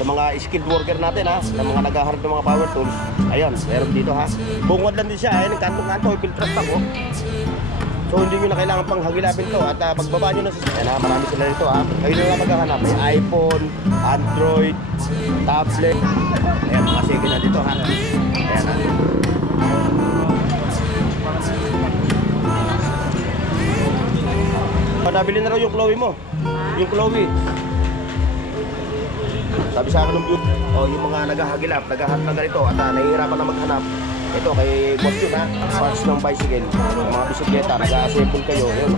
sa mga skilled worker natin ha, sa mga naghahanap ng mga power tools. Ayun, meron dito ha. Bungad lang din siya, ayun, kantong-kanto, filtras lang oh. So hindi nyo na kailangan pang hagilapin to. At pagbaba nyo na sa ayan ha, marami sila dito ha. Kayo na lang maghahanap, may iPhone, Android, tablet. Ayan, mga sige na dito ha. Ayan ha. Nabili na raw yung Chloe mo. Yung Chloe. Sabi sa akin ng beauty, oh, yung mga naghahagilap, naghahanap na ganito at nahihirapan na maghanap. Ito kay boss yun ha, parts ng bicycle, yung mga bisikleta, nag-a-assemble kayo, yun.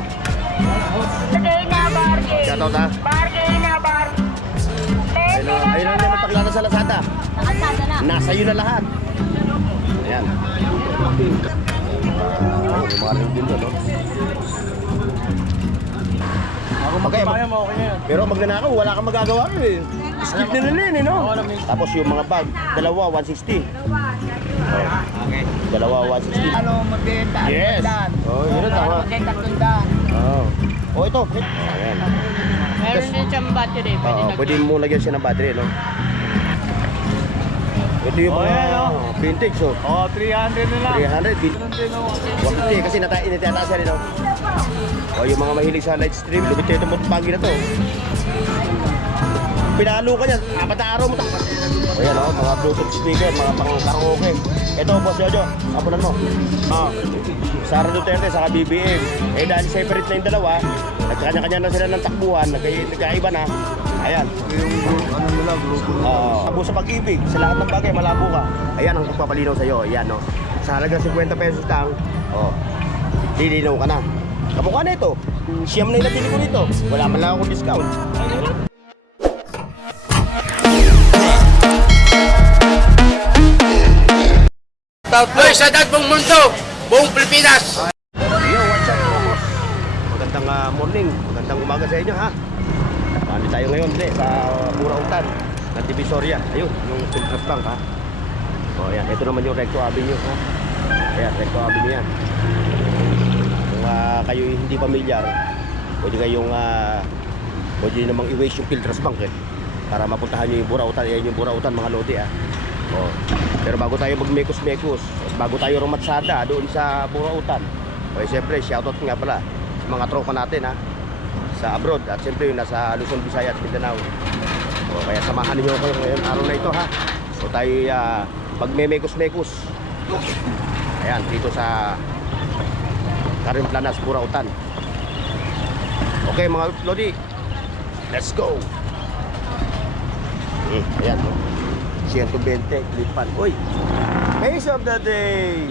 Bargain na bargain. Shoutout ha. Bargain na bargain. Ayun na naman pakilala sa Lazada. Nakasada na. Nasa iyo na lahat. Ayan. Yung mga rin din doon, no? Okay, pero magnanakaw, wala kang magagawa rin eh. Skip nila rin eh, no? Tapos yung mga bag, dalawa, 160. Okay. Dalawa, 160. Ano, magbenta? Yes! Oh, yun na tama. Magbenta tundaan. Oh. Oh, ito. Ayan. Meron din siyang battery. Pwede mo lagyan siya ng battery, no? Ito yung mga vintage, oh. Oh, 300 na lang. 300, vintage. Kasi natataas yan, no? O yung mga mahilig sa light stream, lumit ito mo pagi na to. Pinalo ka yan, 4 na araw mo ta. Ayan o, mga Bluetooth speaker, mga pang-karaoke. Ito, Boss Jojo, apunan mo. Sara Duterte, saka BBM. Eh dahil separate na yung dalawa, nagkakanya-kanya na sila ng takbuhan, nagkaiba na. Ayan. Ano nila, grupo? Tabo sa pag-ibig, sa lahat ng bagay, malabo ka. Ayan ang pagpapalinaw sa'yo, ayan o. Sa halagang 50 pesos lang, lilinaw ka na. Kamukha na ito. Siyam na yung nabili ko nito. Wala man lang akong discount. Hoy, sa buong mundo, buong Pilipinas. Yo, what's up, boss? Magandang morning, magandang umaga sa inyo ha. Paano tayo ngayon sa Burautan ng Divisoria. Ayun, yung Filtras Bank ha. O yan, ito naman yung Recto Avenue ha. Ayan, Recto Avenue yan. Kung kayo hindi pamilyar, pwede kayong pwede namang i-waste yung Filtras Bank eh, para mapuntahan nyo yung Burautan. Ayan yung Burautan mga lodi ha. Oh. Pero bago tayo magmekos-mekos, bago tayo rumatsada doon sa Burautan, okay, siyempre shoutout nga pala sa mga tropa natin ha, sa abroad at siyempre yung nasa Luzon, Visayas at Mindanao. O, kaya samahan niyo ako ngayon araw na ito ha. So tayo magmemekos-mekos. Ayan, dito sa Carimplanas, Burautan. Okay mga lodi, let's go. Ayan no. 120, klipan. Uy! Face of the day!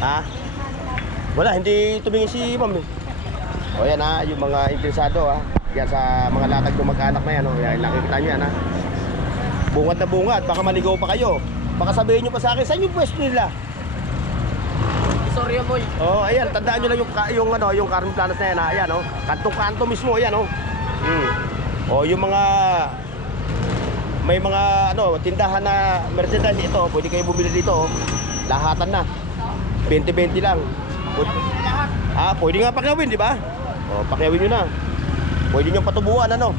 Ha? Wala, hindi tumingin si Ma'am eh. O yan ha, yung mga interesado ha. Yan sa mga latag ng mag-anak na yan. O, yan, nakikita nyo yan ha. Bungad na bungad, baka maligaw pa kayo. Baka sabihin nyo pa sa akin, saan yung pwesto nila? Sorry, boy. O, ayan, tandaan nyo lang yung Carimplanas na yan ha. Ayan o, kantong-kanto mismo, ayan o. O, yung mga may mga tindahan na merchandise ito, pwede kayo bumili dito, lahatan na 20-20 lang. Pwede nga pakyawin, di ba? O, pakyawin nyo na. Pwede nyo patubuan, ano?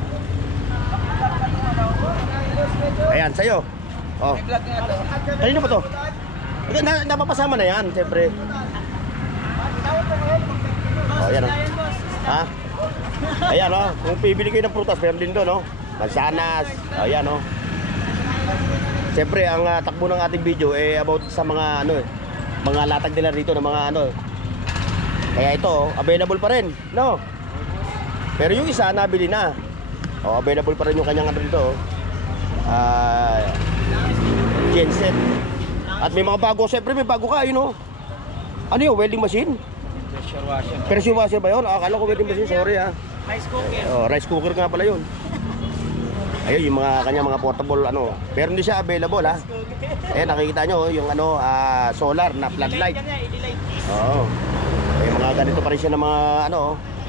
Ayan, sa'yo. O. Kanino pa to? Napapasama na yan, siyempre. O, ayan o. Ha? Ayan o, kung pibili kayo ng prutas, meron din doon o. Mansanas, ayan o. Siyempre ang takbo ng ating video about sa mga mga latag nila rito ng mga Kaya ito, available pa rin, no? Pero yung isa nabili na. Available pa rin yung kanyang dito. Genset. At may mga bago, siyempre may bago ka, yun o. Ano yun, welding machine? Pressure washer. Pressure washer ba yun? Akala ko welding machine, sorry ha. Rice cooker. Rice cooker nga pala yun. Ayun, yung kanya mga portable pero hindi siya available ha. Ayan, nakikita nyo yung solar na floodlight. Oo. Yung mga ganito pa rin siya ng mga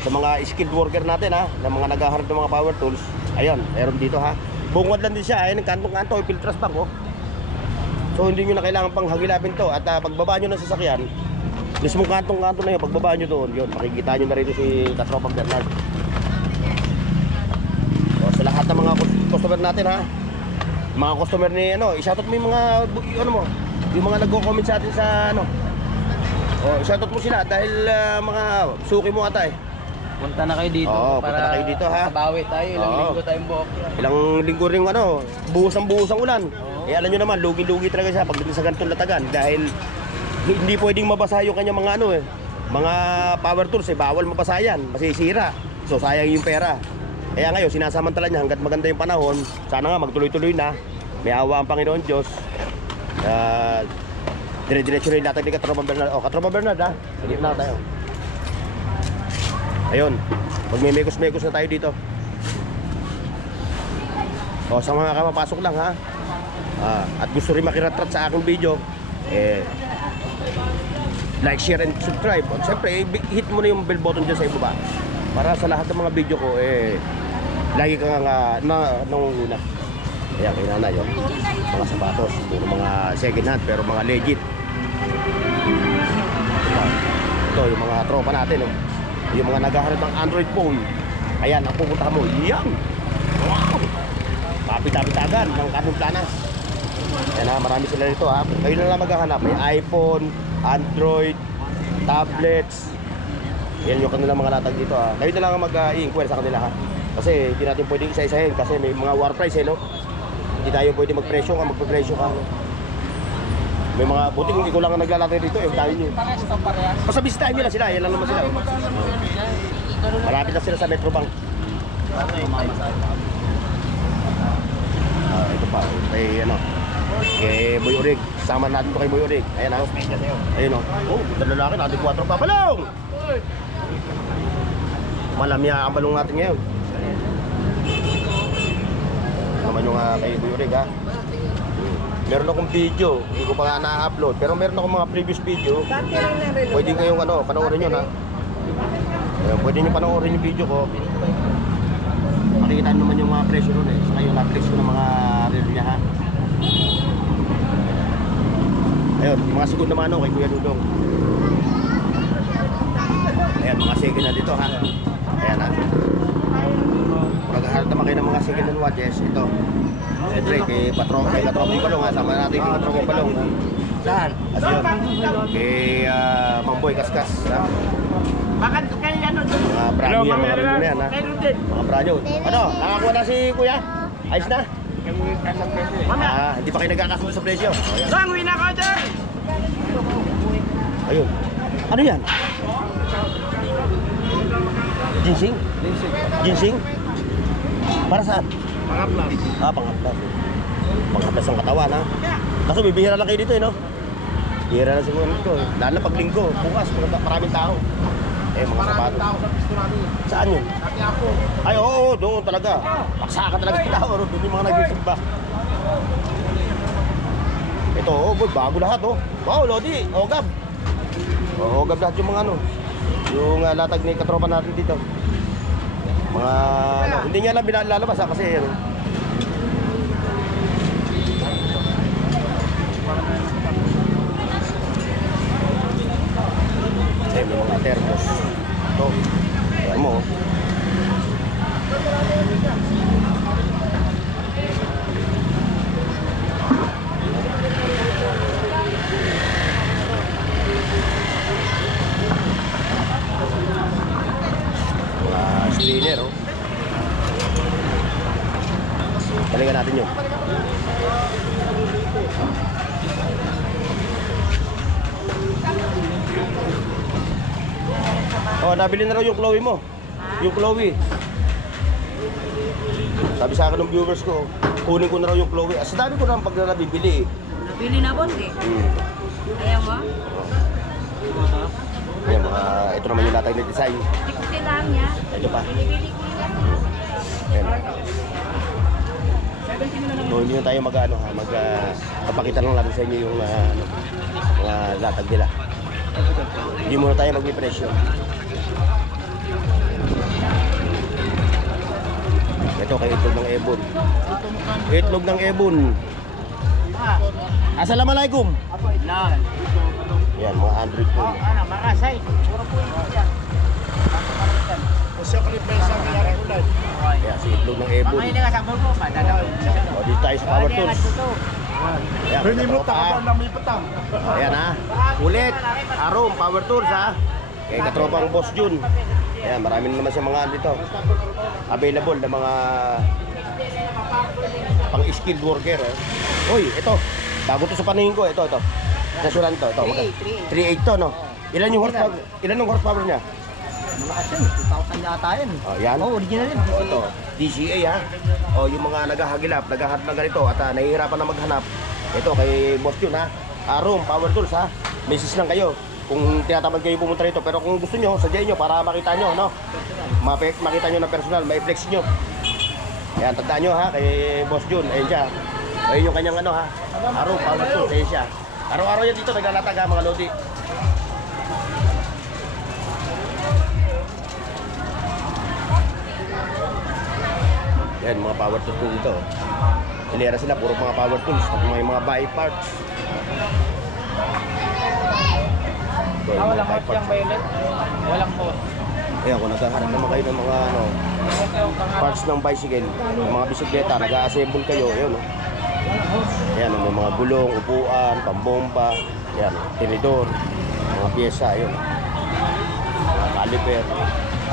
sa mga skilled worker natin ha, ng mga naghahanap ng mga power tools. Ayun, meron dito ha. Bungad lang din siya, ayun, kantong-kanto, Filtras Bank oh. So hindi nyo na kailangan pang hagilapin to. At pagbaba nyo ng sasakyan, mismong kantong-kanto na yun, pagbaba nyo doon, yun, makikita nyo na rin si Katropang Bernard. Sa lahat ng mga customer natin ha. Mga customer ni ano, i-shoutout mo yung mga ano mo, yung mga nagko-comment sa atin sa ano. Oh, i-shoutout mo sila dahil mga suki mo ata eh. Punta na kayo dito. Oo, punta na kayo dito, ha? Bawi tayo, ilang Oo. linggo tayong buhok. Ilang linggo rin ano, buhos ang ulan. Eh alam nyo naman, lugi-lugi talaga siya pagdating sa ganitong latagan dahil hindi pwedeng mabasa yung kanyang mga ano eh. Mga power tools eh, bawal mabasa yan, masisira. So sayang yung pera. Kaya ngayon, sinasamantala niya hanggat maganda yung panahon. Sana nga magtuloy-tuloy na. May awa ang Panginoon Diyos. Dire-diretso rin natin ni Katropa Bernard. Oh, Katropa Bernard ha. Sige na tayo. Ayun. Magmimekos-mekos na tayo dito. O, sa mga kamapasok lang ha. At gusto rin makiratrat sa aking video, like, share, and subscribe. At siyempre, hit mo na yung bell button dyan sa ibaba. Para sa lahat ng mga video ko, lagi ka nga nangunguna. Kaya kay nanay, oh. Mga sapatos, mga second hand, pero mga legit. Ito, yung mga tropa natin, oh. Yung mga naghahanap ng Android phone. Ayan, ang pupunta mo, yan! Wow! Kapit-kapitagan ng Canon Planas. Ayan ha, marami sila rito ha. Kayo na lang maghahanap. May iPhone, Android, tablets. Yan yung kanilang mga latag dito ha. Kayo na lang mag-i-inquire sa kanila ha. Kasi hindi natin pwedeng isa-isahin kasi may mga war price no. Hindi tayo pwede magpresyo ka, magpapresyo ka. May mga buti kung ikaw lang ang naglalatay dito, yung dami nyo. Basta bisitahin nyo lang sila, yan lang naman sila. Malapit na sila sa Metrobank. Ito pa, kay ano, kay Boy Urig. Sama natin ito kay Boy Urig. Ayan ha. Ayun o. Oh, ganda lalaki, natin 4 pa. Balong! Malamya ang balong natin ngayon. Naman yung kay Boy Urig ha. Meron akong video, hindi ko pa nga na-upload. Pero meron akong mga previous video. Pwede kayong ano, panoorin yun ha. Pwede nyo panoorin yung video ko. Makikita naman yung mga presyo nun eh. Saka yung na-presyo ng mga reel niya ha. Ayun, mga sigod naman ano kay Kuya Dudong. Ayan, mga second na dito ha. Ayan ha. Maghaharap naman kayo ng mga second hand watches. Ito. Siyempre, kay Katropong Balong ha. Sama natin kay Katropong Balong. Saan? At yun. Kay Mamboy Kaskas ha. Bakit kayo ano doon? Mga brand new, mga rin na yan ha. Mga brand new. Ano, nakakuha na si Kuya? Ayos na? Hindi pa kayo nagkakasundo sa presyo. Saan, uwi na ka dyan? Ayun. Ano yan? Ginseng? Ginseng? Para saan? Pangaplas. Pangaplas. Pangaplas ang katawan ha. Kaso bibihira lang kayo dito no? Bihira lang siguro dito eh. Lalo na pag linggo, bukas, maraming tao. Mga sapatos. Saan yun? Ay, oo, doon talaga. Paksakan talaga yung tao, doon yung mga nagsisimba. Ito, boy, bago lahat, oh. Wow, Lodi, Ogab. Ogab lahat yung mga ano. Yung latag ni katropa natin dito. Mga, ano, hindi niya lang lalabas ha, kasi ano. May mga thermos. Ito. Ayan mo. Mga strainer, oh. Balikan natin yun. Oh, nabili na raw yung Chloe mo. Yung Chloe. Sabi sa akin ng viewers ko, kunin ko na raw yung Chloe. Sa dami ko na pag nabibili eh. Nabili na boss eh. Ayaw mo? Yan, ito naman yung latag na design. Tikti lang niya. Ito pa. Binibili ko yan. Ayan. So, hindi na tayo magpapakita lang natin sa inyo yung mga latag nila. Hindi muna tayo magpipresyo. Ito kay itlog ng Ebon. Itlog ng Ebon. Assalamualaikum. Lan. Yan, mga Android phone. Makasay. Puro po yan. Kasi ako rin pa isang nangyari ulan. Kaya si itlog ng ebon. Mga ka sa bago pa, dadawin. O, dito tayo sa power tools. Ayan, Hindi mo katropa, takot na may patang. Ayan ha. Ulit. Arom, power tools ha. Kaya katropang Boss Jun. Ayan, marami na naman siya mga dito. Available na mga pang-skilled worker. Uy, ito. Bago to sa paningin ko. Ito. Nasulan to. Ito. 3.8 to, no? Ilan yung horsepower? Ilan yung horsepower niya? Malakas yun, 2,000 yata yun. Oh, yan. Oo, original yun. Ito, DCA ha. O, yung mga naghahagilap, naghahanap ng ganito at nahihirapan na maghanap. Ito, kay Boss Jun ha. Arom, power tools ha. Message lang kayo kung tinatamad kayo pumunta rito. Pero kung gusto nyo, sadyain nyo para makita nyo, no? Makita nyo na personal, ma-flex nyo. Ayan, tandaan nyo ha, kay Boss Jun. Ayun siya. Ayun yung kanyang ano ha. Arom, power tools. Ayun siya. Araw-araw yan dito, naglalatag ha, mga lodi. Yan, mga power tools po dito. Hilera sila, puro mga power tools. May mga bike parts. Ito, yung mga bike parts. Walang post. Ayan, kung naghahanap naman kayo ng mga parts ng bicycle, ng mga bisikleta, nag-a-assemble kayo, yun. Ayan, may mga gulong, upuan, pambomba, ayan, tinidor, mga pyesa, yun. Mga caliper.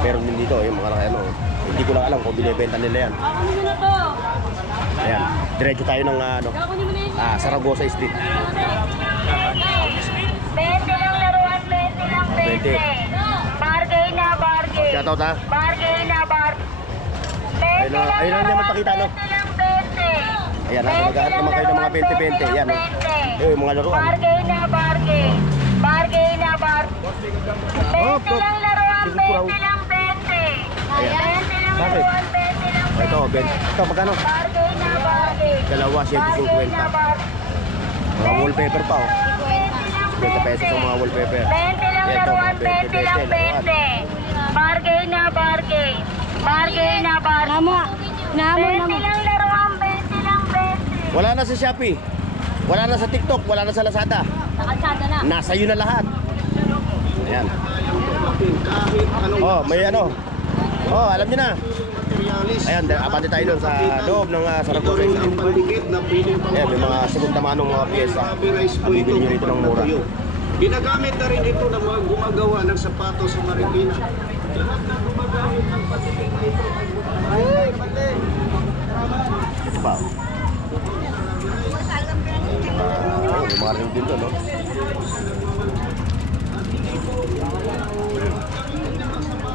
Meron din dito, yung mga ano, hindi ko lang alam kung binibenta nila yan. Ayan, diretso tayo ng Saragosa Street. 20 lang laruan, 20 lang 20. Bargain na bargain. Shoutout ha. Bargain na bargain. Ayun lang naman pakita, no? 20 lang 20. Ayan, maghahanap naman kayo ng mga 20-20. Ayan, yung mga laruan. Bargain na bargain. Bargain na bargain. 20 lang laruan, 20 lang 20. Ayan. 20 lang Bakit? laruan, 20 lang 20. Ito, ito, magkano? Bargain na bargain. Dalawa, Bargain na 150. bargain. Mga wallpaper pa, oh. 50 pesos ang mga wallpaper. 20 lang Ayan, ito, laruan, mga 20 lang 20. Bargain na bargain. Bargain na bargain. 20 lang laruan, 20 lang 20. Wala na sa Shopee. Wala na sa TikTok. Wala na sa Lazada. Nakalsada na. Nasa iyo na lahat. Ayan. Oh, may ano. Oh, alam niyo na. Ayan, abante tayo doon sa loob ng Saragosa Street. Ayan, may mga segunda manong mga pyesa. Bibili nyo rito ng mura. Ginagamit na rin ito ng mga gumagawa ng sapatos sa Marikina. Ito pa. Oh, may mga rin din doon, no?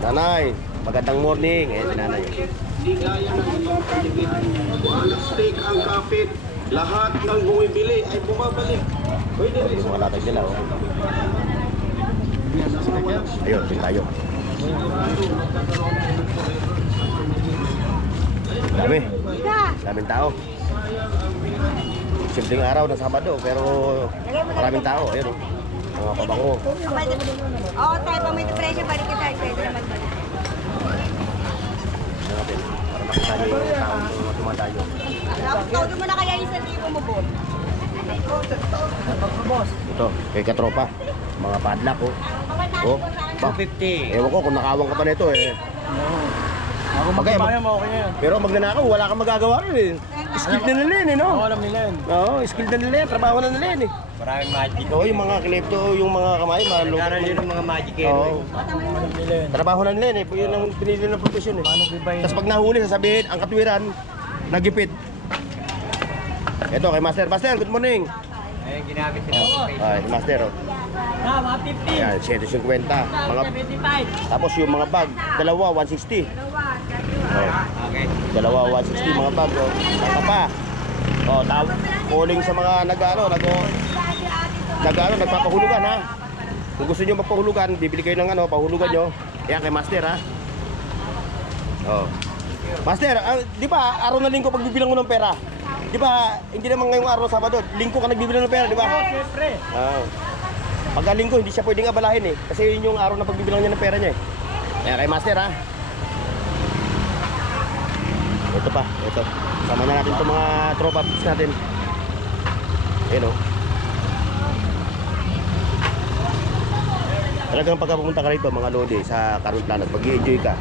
Nanay, magandang morning. Ayan, si nanay. Di gaya ng ibang paligid. Plastic ang kapit. Lahat ng bumibili ay bumabalik. Pwede rin Yung mga latag nila, oh. Ayun, din tayo. Dami. Daming tao. Simpleng araw ng Sabado, pero maraming tao. Ayun, oh. Mga pabango. Oo, tayo pa may depression, balik kita. Pwede naman ba? Tingnan natin, para makita niyo yung tao na dumadayo. Todo mo na kaya yung 1,000 mo, Bob? Ito, kay katropa. Mga padlock, oh. Oh, 250. ewan ko kung nakawang ka pa nito, eh. Ako Bagay, magkabaya mo, okay na yun. Pero magnanakaw, wala kang magagawa rin, eh. Skill na nila yun, eh, no? Oo, alam nila yun. Oo, skill na nila yan, trabaho na nila yan, eh. Maraming magic. Ito, yung mga klepto, yung mga kamay, malulog. Meron yun yung mga magic eh. Oo. Alam nila yun. Trabaho na nila yan, eh. Yun ang pinili ng profesyon, eh. Paano bibayin? Tapos pag nahuli, sasabihin, ang katwiran, nagipit. Ito, kay Master. Master, good morning. Ayun, ginamit nila. Ay, Master, oh. Ah, 150. Ayan, 150. Mga, 75. tapos yung mga bag, dalawa, 160. Oh, Okay. dalawa, 160 mga bag, oh. Tama pa. Oh, calling sa mga nagpapahulugan, ha. Kung gusto niyo magpahulugan, bibili kayo ng pahulugan niyo. Ayan, kay Master, ha. Oh. Master, di ba araw na linggo pagbibilang mo ng pera? Di ba, hindi naman ngayong araw Sabado, linggo ka nagbibilang ng pera, di ba? Siyempre. Pagka linggo, hindi siya pwedeng abalahin, eh. Kasi yun yung araw na pagbibilang niya ng pera niya, eh. Ayan, kay Master, ha. Ito pa, ito. Sama na natin itong mga tropa natin. Ayan, oh. Talagang pagka pumunta ka rito mga lodi sa Carmen Planas, mag-i-enjoy ka.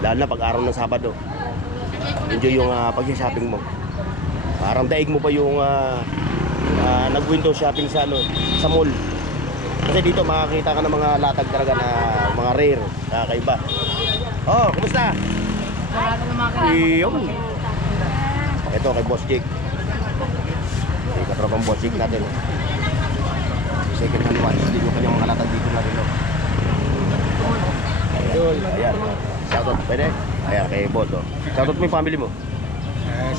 Lalo na pag araw ng Sabado. Enjoy yung pag-shopping mo. Parang daig mo pa yung nag-window shopping sa sa mall. Kasi dito makakita ka ng mga latag talaga na mga rare, kakaiba. Oh, kumusta? Iyon. Ito kay Boss Jake. Katropang Boss Jake natin. Second hand watch din yung kanyang mga latag dito na rin. Ayan. Shoutout. Pwede? Ayan kay Boss. Shoutout mo yung family mo.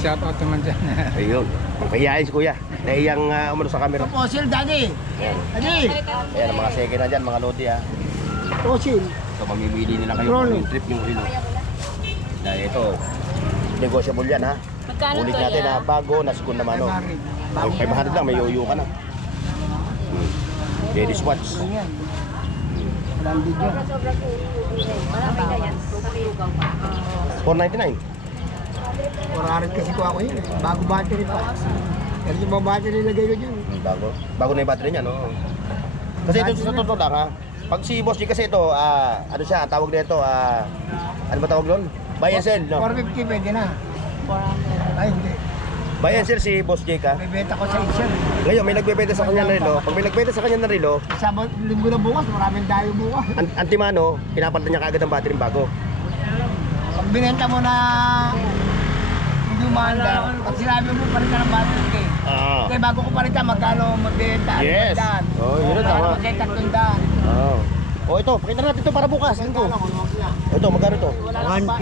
Shout out naman dyan. Ayun. Pahiyain si Kuya. Nahiyang umano sa camera. Fossil, daddy. Ayan. Daddy. Ayan, mga second hand dyan, mga lodi ha. Fossil. So mamimili nila kayo kung yung trip yung rilo. Dahil ito, negotiable yan ha. Ulit natin ha, bago, naskun naman o. 500 lang, may yoyo ka na. Ladies watch. Walang video. 499. 400 kasi ko ako yun. Bago battery pa. Pero yung mga battery lagay ko dyan. Bago. Bago na yung battery niya, no? Kasi ito sa totoo lang ha. Pag si Boss G kasi ito, ano siya, tawag nito, ano ba tawag doon? Buy and sell, no? 450 pwede na. 400. Ay, hindi. Buy and sell si Boss J ka. Bebenta ko sa isyan. Ngayon, may nagbebenta sa kanya na rilo. Pag may nagbebenta sa kanya na rilo, Sabot, linggo na bukas, maraming dayo bukas. antimano, pinapalitan niya kaagad ang battery bago. Pag binenta mo na hindi umanda, pag sinabi mo palitan ng battery, okay, bago ko palitan, magkano magbenta? Yes. Oh, yun ang tama. Magkita 300. Oh. Oh, ito, pakita natin ito para bukas. Ito. Ito, magkano ito? 1K.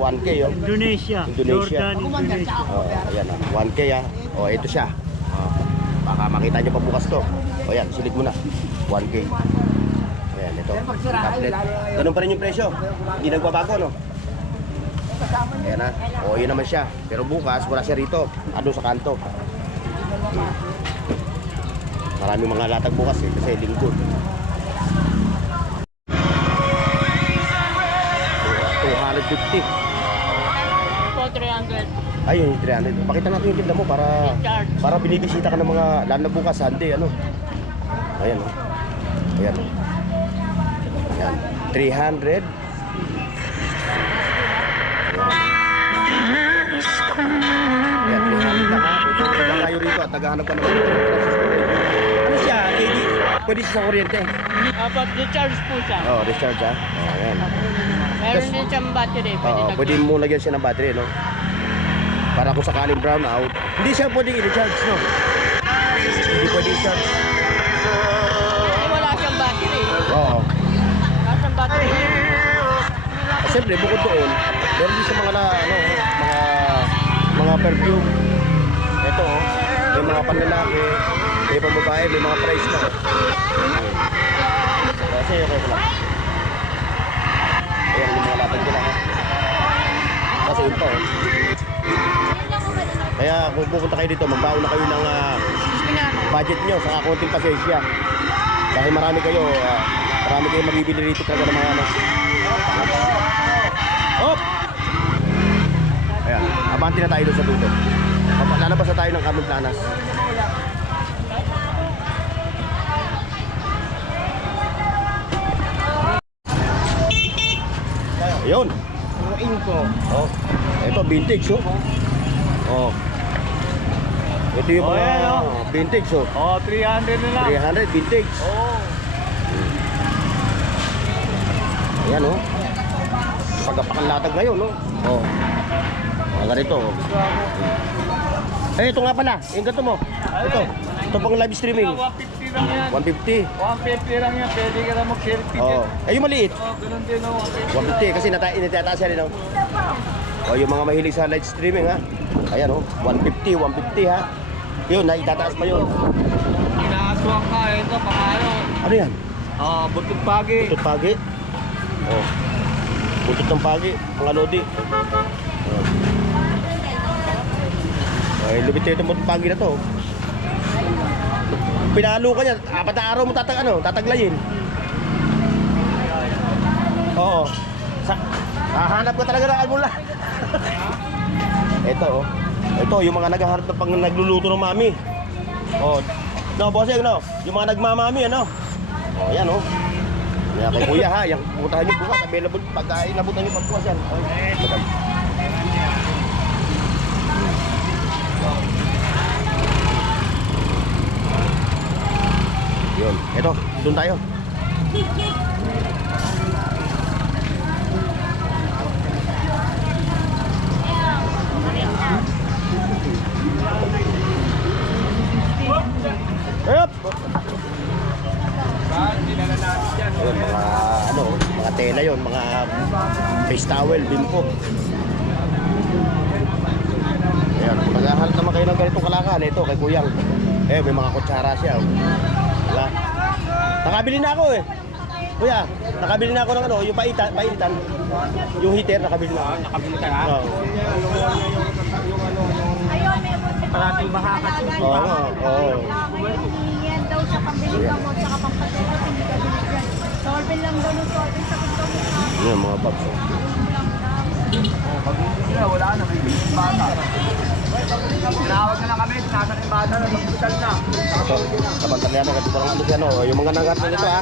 1K, oh. Indonesia. Indonesia. Jordan. Oh, ayan, 1K, ah. Oh, ito siya. Oh. Baka makita niyo pa bukas to. Oh, ayan, silit mo na. 1K. Ayan, ito. Tablet. Ganun pa rin yung presyo. Hindi nagbabago, no? Ayan na. Oh, yun naman siya. Pero bukas, wala siya rito. Ano sa kanto. Maraming mga latag bukas eh, kasi linggo. 250. Po 300. Ayun, 300. Pakita natin yung tinda mo para binibisita ka ng mga, lalo na bukas, Sunday, ano. Ayan, oh. Ayan, oh. Ayan. 300. Ayan, 300 lang ha. Kung kayo rito at tagahanap ka naman dito. Ano siya? Pwede siya sa kuryente. Apat recharge po siya. Oh, recharge ha. Oh, ayan. Meron din siyang battery. Pwede mo lagyan siya ng battery, no? Para kung sakaling brown out, hindi siya pwedeng i-recharge, no? Hindi pwede i-charge. Wala siyang battery. Oo. Wala siyang battery. Siyempre, bukod doon, meron din sa mga perfume. Ito, oh, may mga panlalaki, may pambabae, may mga price na. Kasi, okay lang. Ayan, yung mga latag nila, ha? Kasi yun pa, oh. Kaya kung pupunta kayo dito, magbaon na kayo ng budget nyo, saka konting pasensya. Dahil marami kayo mabibili rito talaga ng mga ano. Hop! Ayan, abanti na tayo doon sa dulo. Lalabas na tayo ng Carmen Planas. Ayun. Oh. Ito vintage, oh. Oh. Ito yung mga vintage, oh. Oh, 300 na lang. 300 vintage. Oh. Ayan, oh. Pagkapakan latag ngayon, no? Oh. Mga ganito, oh. Eh, ito nga pala. Yung ganito mo. Ito. Ito pang live streaming. 150 lang yan. 150. 150 lang yan. Pwede ka na mag-selfie Oh. Eh, yung maliit. Oh, ganun din oh. 150 kasi initataas siya rin, oh. Oh, yung mga mahilig sa live streaming, ha. Ayan, oh. 150, 150, ha. Yun, itataas pa yun. Inaaswang ka. Ito, pangalo. Ano yan? Butut pagi. Butut pagi. Oh. Butut ng pagi, mga lodi. Oh. Ay, lubit ito ng butut pagi na to. Pinalo ka niya, 4 na araw mo tataglayin. Oo. Hahanap ka talaga ng almula. Ito, oh. Ito, yung mga naghahanap ng nagluluto ng mami. Oh. No, bossing, no? Yung mga nagmamami, ano? Oh, yan oh. Kaya kay kuya ha, yung putahan nyo bukas, available pag inabutan nyo pagbukas yan. Okay. Yun, eto, doon tayo. Yup! Ayun, mga tela yun, mga face towel, bimpo. Ayan, maghahanap naman kayo ng ganitong kalakan. Ito, kay Kuyang. Eh, may mga kutsara siya. Diba? Nakabili na ako eh. Kuya, nakabili na ako ng yung painitan. Yung heater, nakabili na ako. Nakabili ka na? Oo. Parating bahakas yung Oo. Hinihingihan daw sa pambiling gamot sa kapampatero, hindi ka binigyan. Solvent lang daw ng solvent sa pagkakas. Yan, mga paps. Wala na, may bata. Tinawag na lang kami, nasa ng bata na, hospital na. Ito, kapantalyan na ganito parang ano yan o. Yung mga nangat na nito ha.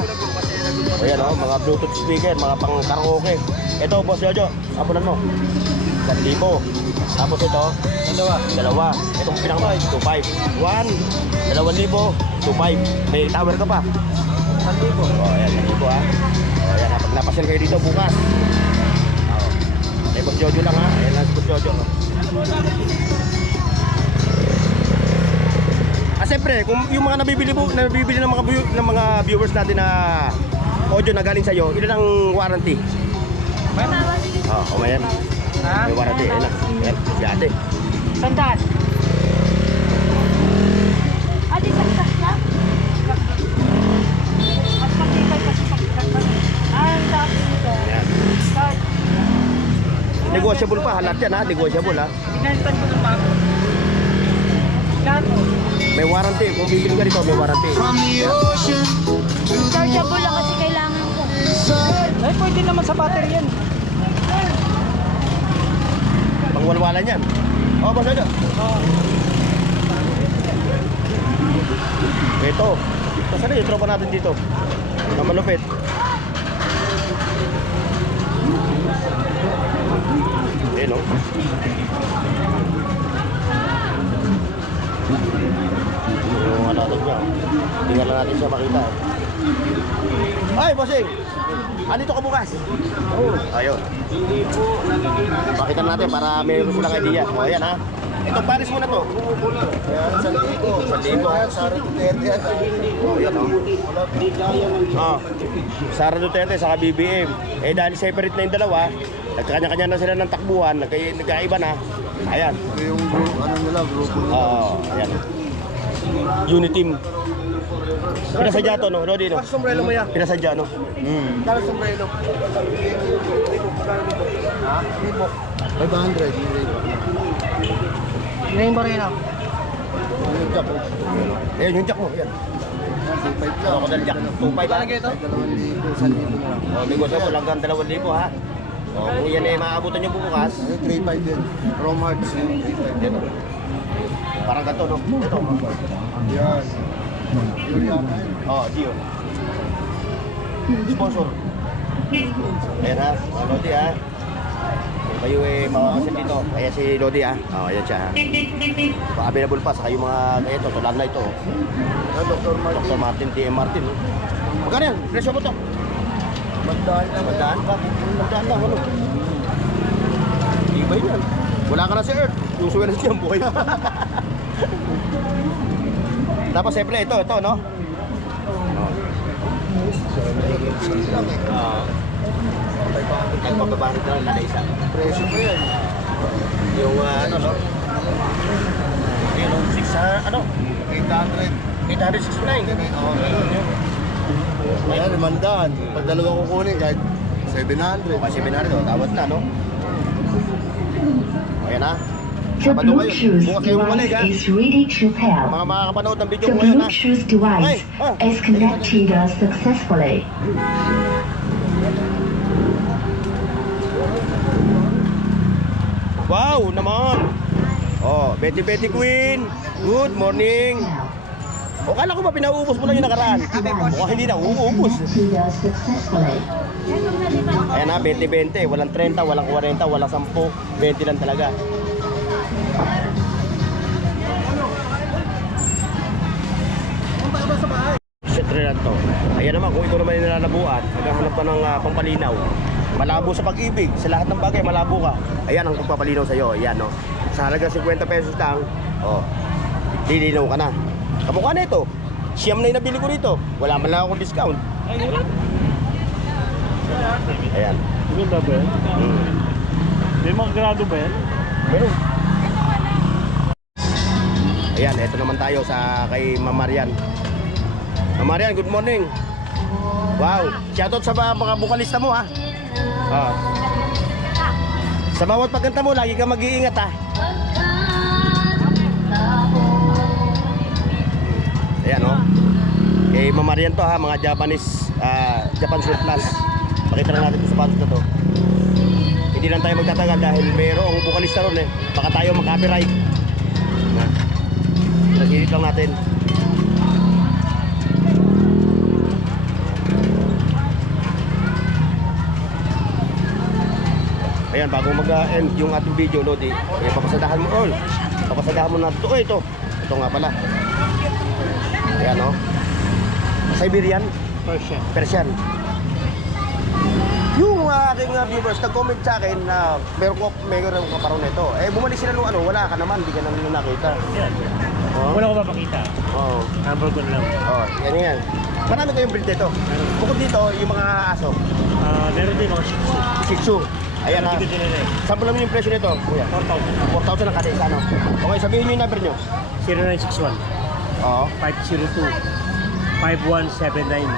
Ayan o, mga Bluetooth speaker, mga pang karaoke. Ito, Boss Jojo, apunan mo. 1,000. Tapos ito, dalawa. Itong pinakama, 2,500. 1, 2,000, 2,500. May tower ka pa. 1,000. O, ayan, 1,000 ha. O, ayan ha, pag napasyal kayo dito bukas. O, Boss Jojo lang ha. Ayan lang si Boss Jojo. Siyempre, kung yung mga nabibili ng mga viewers natin na audio na galing sa'yo, ilan ang warranty? Oh, mayan. May warranty, ayun na. Ayan, si ate. Sandal. Ate, sandal siya? At makikay kasi pagkakal. Ang sabi nito. Ayan. Card. Negotiable pa, halat yan ha, negotiable ha. Pinalitan ko ng bago. May warranty, kung bibili ka rito, may warranty. Chargeable lang kasi kailangan ko. Ay, pwede naman sa battery yan. Pangwalwalan yan. Oh, Boss Jojo. Ito. Saan na yung tropa natin dito? Na malupit. Ayan o. Yung natin siya. Tingnan lang natin siya makita. Ay, bossing! Andito ka bukas? Oo. Ayun. Pakita natin para mayroon silang idea. O, ayan ha. Ito, Paris mo na to. Ayan, Sara Duterte. O, ayan o. Sara Duterte, saka BBM. Eh, dahil separate na yung dalawa, nagkakanya-kanya na sila ng takbuhan, nagkaiba na. Ayan. Ito yung grupo nila. Oo, ayan. Uniteam. Pinasadya to, no? Rodi, no? Sombrero mo yan. Pinasadya, no? Kala sombrero. 500. Ngayon ba rin ako? Yung jack. Ayan, yung jack mo, ayan. 2,500 Ano ko dal jack? 2,500 Palagay ito? 2,000, 1,000 na lang. O, negosyo mo, hanggang 2,000 ha. O, kung yan eh, maabutan nyo bukas. Ano 3,500 din. Chrome hearts yung 3,500. Ito. Parang ganito, no? Ito. Yan. Oh, Gio. Sponsor. Ayan ha, mga Lodi ha. Kung kayo eh makakasin dito, kaya si Lodi ha. Oh, ayan siya ha. Available pa, saka yung mga, ito, tulad na ito. Dr. Martin, TM Martin. Oh. Magkano yan? Presyo mo to? Magdaan lang. Magdaan ba? Magdaan lang, ano? Ibay yan. Wala ka na si Earth. Yung suwela siya ang buhay. Tapos siyempre ito, no? Nagpapabarit na lang na isa. Presyo pa yan. Yung ano, no? Yung 6, ano? 800. 869. Oo, ganun. Ayan, 500. Pag dalawa kukunin, kahit 700. Kasi binari to, tawad na, no? Ayan ha. The Sabado ngayon. Bluetooth Bukas kayo bumalik ha. device is ready to pair. Mga makakapanood ng video The ko ngayon ha. Bluetooth device is connected successfully. Wow, naman. Oh, Betty Queen. Good morning. O kala ko ba pinauubos mo lang yung nakaraan? Mukhang hindi na uubos. Cheetah successfully. Ayan ha, 20-20. Walang 30, walang 40, walang 10. 20 lang talaga. Siyempre lang to. Ayan naman, kung ito naman yung nilalabuan, maghahanap ka ng pampalinaw. Malabo sa pag-ibig, sa lahat ng bagay, malabo ka. Ayan ang pagpapalinaw sa'yo. Ayan, no. Sa halagang 50 pesos lang, oh, lilinaw ka na. Kamukha na ito. Siyam na yung nabili ko rito. Wala man lang akong discount. Ayan. Ganda ba yan? Hmm. May mga grado ba yan? Meron. Ayan, ito naman tayo sa kay Ma'am Marian. Ma'am Marian, good morning. Wow, shoutout sa mga bukalista mo ha. Ah. Sa bawat pagkanta mo, lagi ka mag-iingat ha. Ayan o. Kay Ma'am Marian to ha, mga Japanese, Japan surplus. Pakita na natin ito sa patos na to. Hindi lang tayo magtatagal dahil mayroong bukalista ron eh. Baka tayo mag-copyright. Naghirit lang natin. Ayan, bago mag-end yung ating video, Lodi, papasadahan mo all. Papasadahan mo na ito. Ito. Ito nga pala. Ayan o. Siberian? Persian. Yung aking viewers nag-comment sa akin na meron ka pa rin ito. Eh, bumalik sila nung ano, wala ka naman, hindi ka naman nakita. Oh. Wala ko mapakita. Oo. Number ko lang. Oh, yan. Marami kayong breed dito. Bukod dito, yung mga aso. Meron din mga Shih Tzu. Shih Tzu. Ayan na. Hindi ko din nila eh. Saan po naman yung presyo nito, kuya? 4,000. 4,000 ang kada isa, no? Okay, sabihin nyo yung number nyo. 0961 Oo. 502 5179.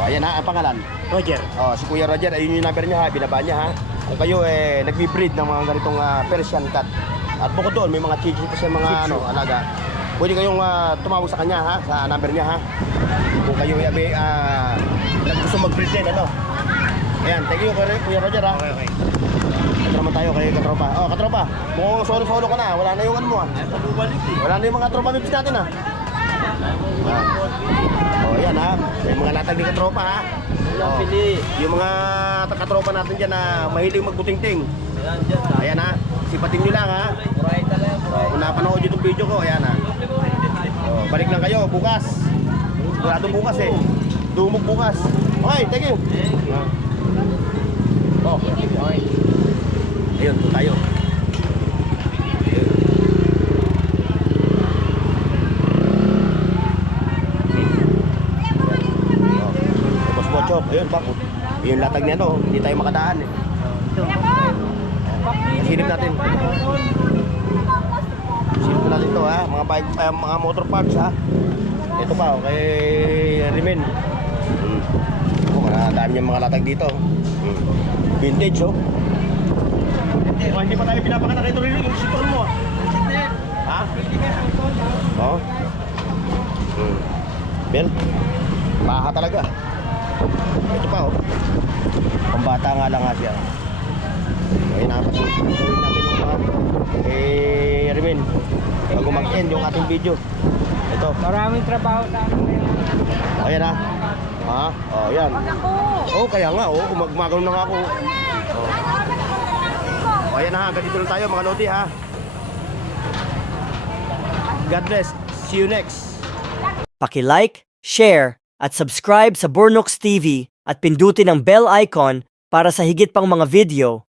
Oh, ayan ha, ang pangalan. Roger. Oh, si Kuya Roger, ayun yung number niya ha, binaba niya ha. Kung kayo nagbi-breed ng mga ganitong Persian cat. At bukod doon, may mga chichi pa sa mga alaga. Pwede kayong tumawag sa kanya ha, sa number niya ha. Kung kayo gusto mag-breed din, ano. Ayan, thank you Kuya Roger ha. Okay. Ito naman tayo kay Katropa. Oh, Katropa, mukhang solo-solo ka na, wala na yung ano mo ha. Wala na yung mga tropa mips natin ha. Oh, ayan ha. May mga latag ni Katropa ha. Oh, yung mga katropa natin dyan na mahilig magbuting-ting. Ayan ha. Sipatin nyo lang ha. Kung napanood nyo itong video ko, ayan ha. Oh, balik lang kayo bukas. Sigurado bukas eh. Dumog bukas. Okay, thank you. Oh, okay. Ayun, doon tayo. Chop, ayun bakit? Yung latag niya no, hindi tayo makadaan eh. Silip natin. Silip natin to ha, mga bike, mga motor parts ha. Ito pa, kay Rimen. Oh, dami niyang mga latag dito. Vintage oh. Oh, hindi pa tayo pinapakita kay Torino yung sitol mo ah. Ha? Oh. Bel, baha talaga. Ito pa oh. Pambata nga lang nga siya. Okay, napasunin natin yung mga Rimen bago mag-end yung ating video. Ito. Maraming trabaho sa akin ngayon. Ayan ha. Ha? Oh, yan. Oh, kaya nga oh. Gumagano na nga ako. Oh, ayan ha. Ganito lang tayo mga Lodi ha. God bless. See you next. Paki-like, share, at subscribe sa Bornox TV at pindutin ang bell icon para sa higit pang mga video